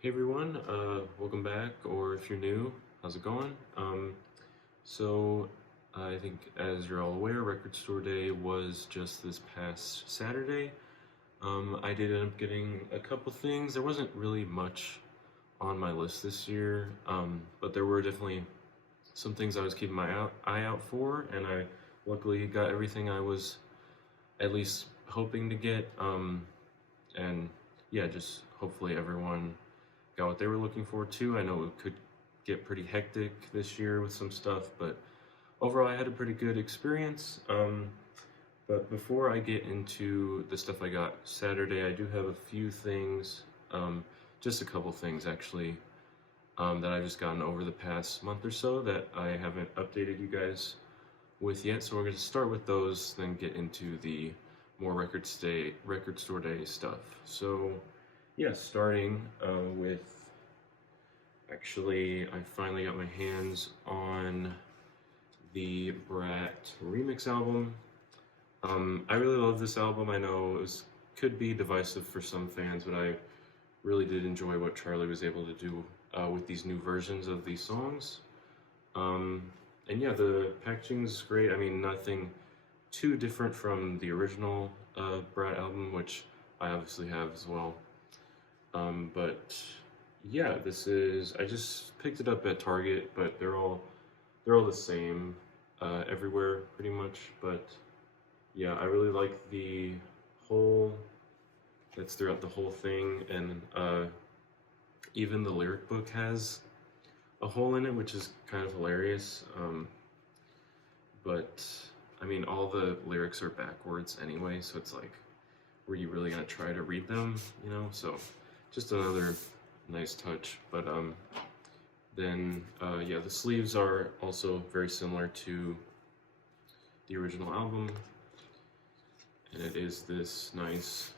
Hey everyone, welcome back, or if you're new, how's it going? So I think as you're all aware, Record Store Day was just this past Saturday. I did end up getting a couple things. There wasn't really much on my list this year, but there were definitely some things I was keeping my eye out for, and I luckily got everything I was at least hoping to get. And yeah, just hopefully everyone got what they were looking for too. I know it could get pretty hectic this year with some stuff, but overall I had a pretty good experience. But before I get into the stuff I got Saturday, I do have a few things, just a couple things actually, that I've just gotten over the past month or so that I haven't updated you guys with yet. So we're going to start with those, then get into the more Record Store Day stuff. So yeah, starting with, actually, I finally got my hands on the Brat remix album. I really love this album. I know could be divisive for some fans, but I really did enjoy what Charli was able to do with these new versions of these songs. And yeah, the packaging's great. I mean, nothing too different from the original Brat album, which I obviously have as well. But yeah, I just picked it up at Target, but they're all the same everywhere pretty much. But yeah, I really like the hole that's throughout the whole thing, and even the lyric book has a hole in it, which is kind of hilarious. But I mean, all the lyrics are backwards anyway, so it's like, were you really gonna try to read them, you know? So just another nice touch. But then yeah, the sleeves are also very similar to the original album, and it is this nice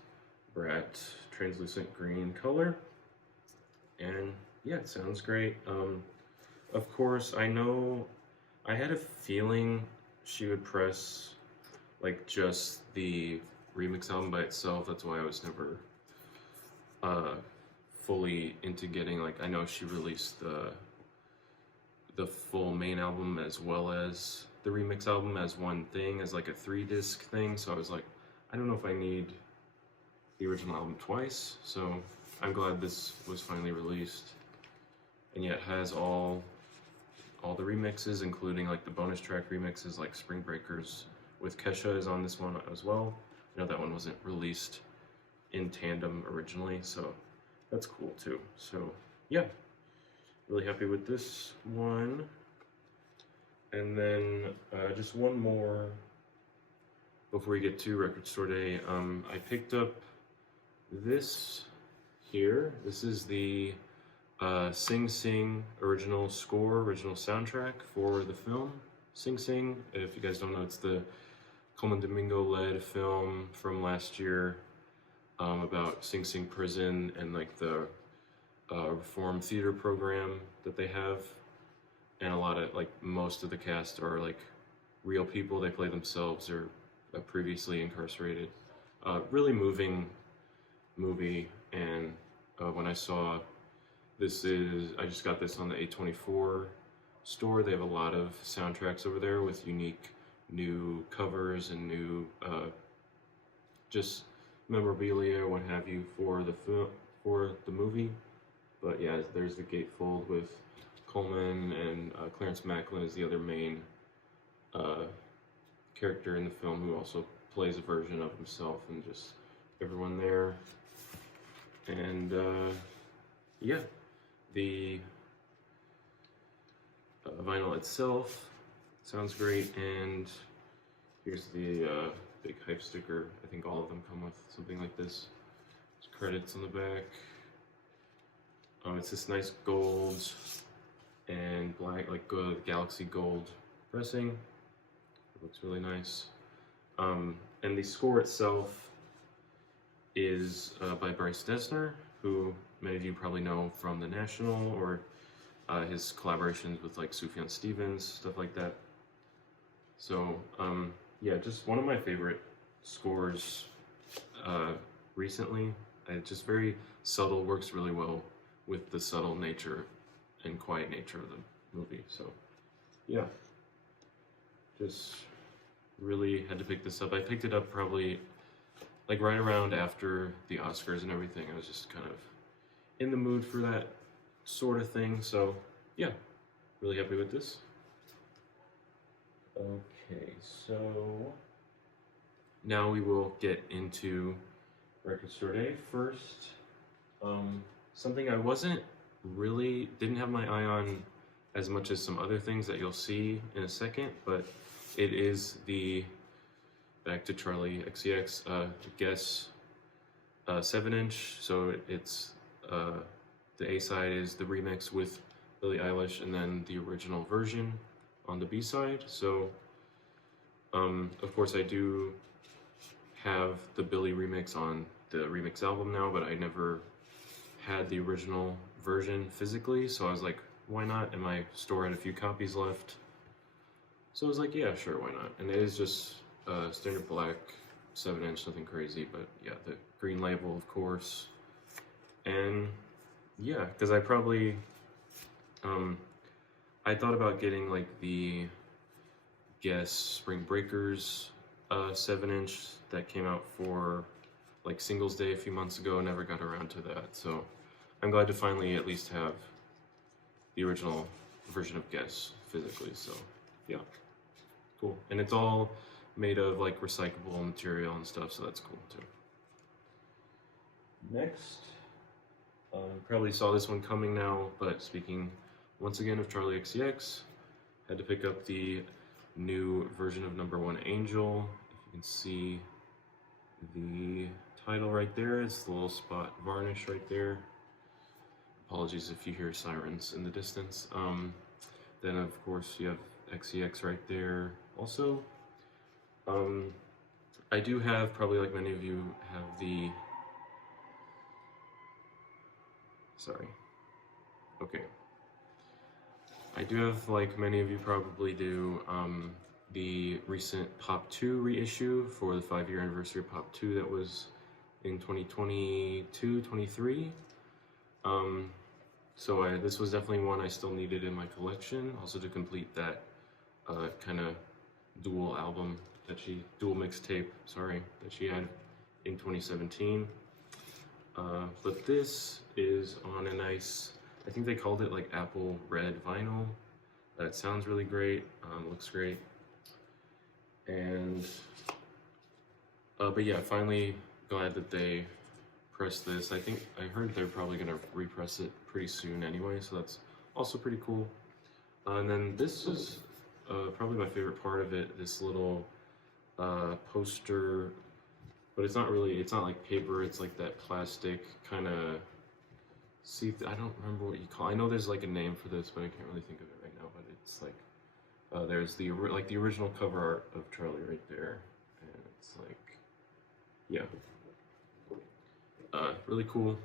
Brat translucent green color, and yeah, it sounds great. Of course, I know I had a feeling she would press like just the remix album by itself. That's why I was never fully into getting, like, I know she released the full main album as well as the remix album as one thing, as like a 3-disc thing, so I was like, I don't know if I need the original album twice. So I'm glad this was finally released, and yet it has all the remixes, including like the bonus track remixes, like Spring Breakers with Kesha is on this one as well. I know that one wasn't released in tandem originally, so that's cool too. So yeah, really happy with this one. And then just one more before we get to Record Store Day. I picked up this here. This is the Sing Sing original soundtrack for the film Sing Sing. If you guys don't know, it's the Coleman Domingo led film from last year about Sing Sing prison and like the reform theater program that they have, and a lot of, like, most of the cast are like real people. They play themselves or previously incarcerated. Really moving movie, and when I saw this I just got this on the A24 store. They have a lot of soundtracks over there with unique new covers and new just memorabilia, what have you, for the movie. But yeah, there's the gatefold with Coleman, and Clarence Macklin is the other main character in the film, who also plays a version of himself, and just everyone there. And yeah, the vinyl itself sounds great, and here's the big hype sticker. I think all of them come with something like this. There's credits on the back. It's this nice gold and black, like galaxy gold pressing. It looks really nice. And the score itself is by Bryce Dessner, who many of you probably know from The National, or his collaborations with like Sufjan Stevens, stuff like that. So yeah, just one of my favorite scores recently. It's just very subtle, works really well with the subtle nature and quiet nature of the movie. So yeah, just really had to pick this up. I picked it up probably like right around after the Oscars and everything. I was just kind of in the mood for that sort of thing. So yeah, really happy with this. Okay, so now we will get into Record Store Day first. Something I didn't have my eye on as much as some other things that you'll see in a second, but it is the back to Charli XCX Guess 7-inch. So it's the A side is the remix with Billie Eilish, and then the original version on the B side. So of course I do have the Billie remix on the remix album now, but I never had the original version physically, so I was like, why not? And my store had a few copies left, so I was like, yeah, sure, why not? And it is just standard black 7-inch, nothing crazy, but yeah, the green label, of course. And yeah, because I probably I thought about getting like the Guess Spring Breakers 7-inch that came out for like Singles Day a few months ago. Never got around to that, so I'm glad to finally at least have the original version of Guess physically. So yeah, cool. And it's all made of like recyclable material and stuff, so that's cool too. Next, probably saw this one coming now, but speaking once again of Charli XCX, had to pick up the new version of Number One Angel. If you can see the title right there, it's the little spot varnish right there. Apologies if you hear sirens in the distance. Then of course you have XCX right there also. I do have, probably like many of you, have the, sorry, okay. I do have, like many of you probably do, the recent Pop 2 reissue for the 5-year anniversary of Pop 2 that was in 2022-23. So this was definitely one I still needed in my collection, also to complete that kind of dual mixtape, sorry, that she had in 2017. But this is on a nice, I think they called it like apple red vinyl. It sounds really great, looks great. And, but yeah, finally glad that they pressed this. I heard they're probably gonna repress it pretty soon anyway, so that's also pretty cool. And then this is probably my favorite part of it, this little poster, but it's not like paper, it's like that plastic kind of, I don't remember what you call it. I know there's like a name for this, but I can't really think of it right now, but it's like, there's the original cover art of Charli right there, and it's like, yeah, really cool.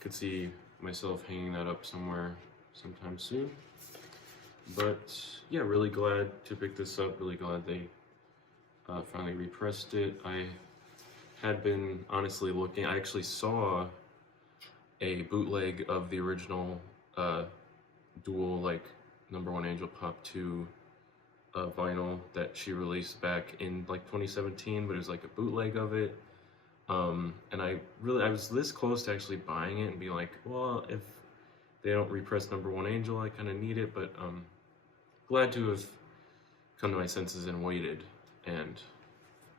Could see myself hanging that up somewhere sometime soon. But yeah, really glad to pick this up, really glad they finally repressed it. I had been honestly looking, I actually saw a bootleg of the original dual like Number One Angel Pop 2 vinyl that she released back in like 2017, but it was like a bootleg of it. And I was this close to actually buying it and be like, well, if they don't repress Number One Angel, I kind of need it, but glad to have come to my senses and waited, and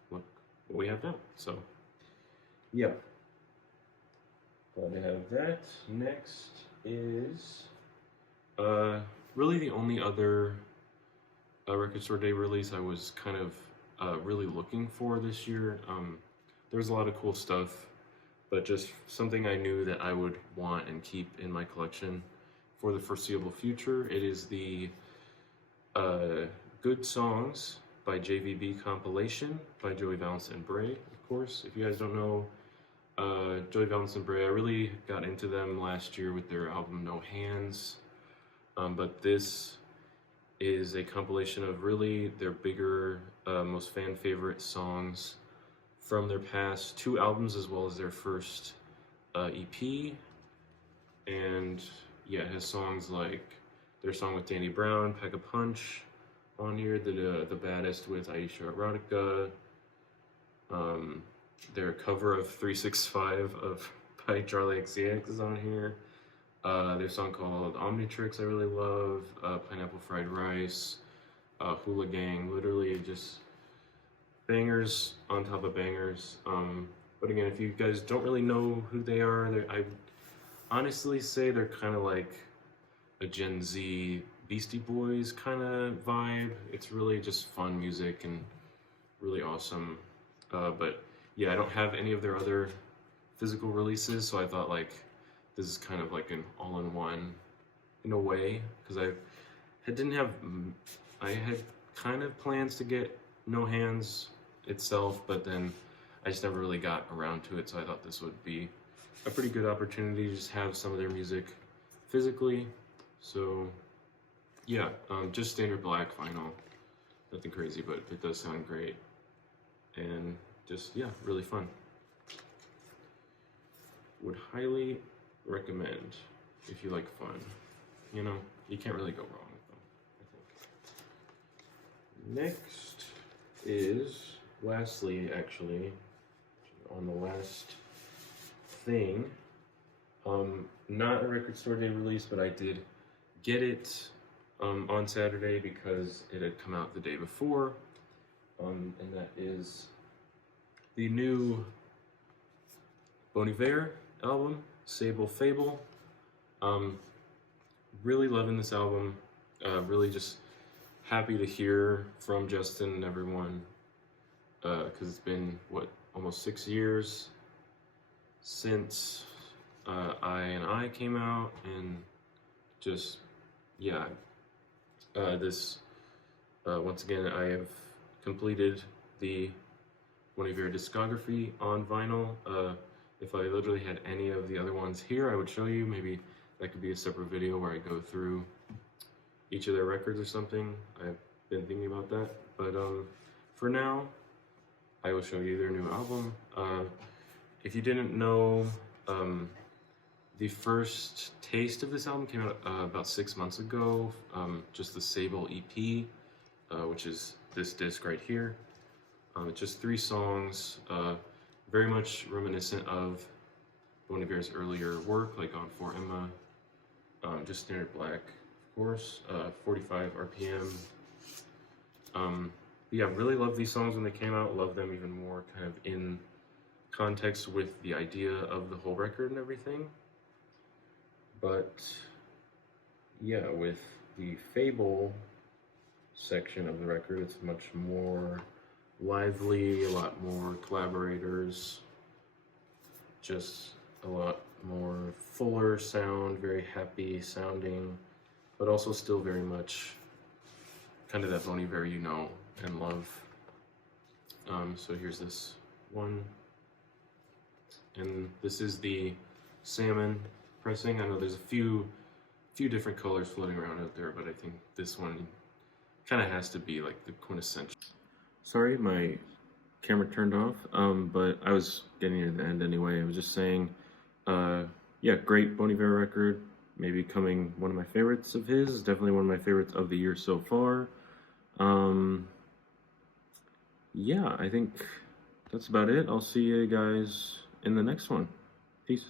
look what we have now. So yeah, glad to have that. Next is really the only other Record Store Day release I was kind of really looking for this year. There's a lot of cool stuff, but just something I knew that I would want and keep in my collection for the foreseeable future. It is the Good Songs by JVB compilation by Joey Valence and Brae, of course. If you guys don't know, Joey Valence and Brae, I really got into them last year with their album No Hands, but this is a compilation of really their bigger, most fan favorite songs from their past 2 albums, as well as their first EP. and yeah, it has songs like their song with Danny Brown, Pack a Punch, on here, the Baddest with Aisha Erotica, their cover of 365 of by Charli XCX is on here. Their song called Omnitrix I really love, Pineapple Fried Rice, Hula Gang, literally just bangers on top of bangers. But again, if you guys don't really know who they are, I honestly say they're kind of like a Gen Z Beastie Boys kind of vibe. It's really just fun music and really awesome. But yeah, I don't have any of their other physical releases, so I thought like this is kind of like an all-in-one in a way, because I had kind of plans to get No Hands itself, but then I just never really got around to it, so I thought this would be a pretty good opportunity to just have some of their music physically. So yeah, just standard black vinyl, nothing crazy, but it does sound great, and just, yeah, really fun. Would highly recommend if you like fun. You know, you can't really go wrong with them, I think. Next is, lastly, actually, on the last thing, not a record store day release, but I did get it on Saturday because it had come out the day before, and that is the new Bon Iver album, SABLE fABLE. Really loving this album. Really just happy to hear from Justin and everyone, because it's been, what, almost 6 years since I came out, and just, yeah, once again, I have completed the Bon Iver discography on vinyl. If I literally had any of the other ones here, I would show you. Maybe that could be a separate video where I go through each of their records or something. I've been thinking about that, but for now, I will show you their new album. If you didn't know, the first taste of this album came out about 6 months ago, just the SABLE EP, which is this disc right here. It's just 3 songs, very much reminiscent of Bon Iver's earlier work, like on For Emma, just standard black, of course, 45 RPM. Yeah, really loved these songs when they came out, love them even more kind of in context with the idea of the whole record and everything. But yeah, with the fABLE section of the record, it's much more lively, a lot more collaborators, just a lot more fuller sound, very happy sounding, but also still very much kind of that Bon Iver you know and love. So here's this one, and this is the salmon pressing. I know there's a few different colors floating around out there, but I think this one kind of has to be like the quintessential. Sorry, my camera turned off, but I was getting to the end anyway. I was just saying, yeah, great Bon Iver record, maybe becoming one of my favorites of his, definitely one of my favorites of the year so far. Yeah, I think that's about it. I'll see you guys in the next one. Peace.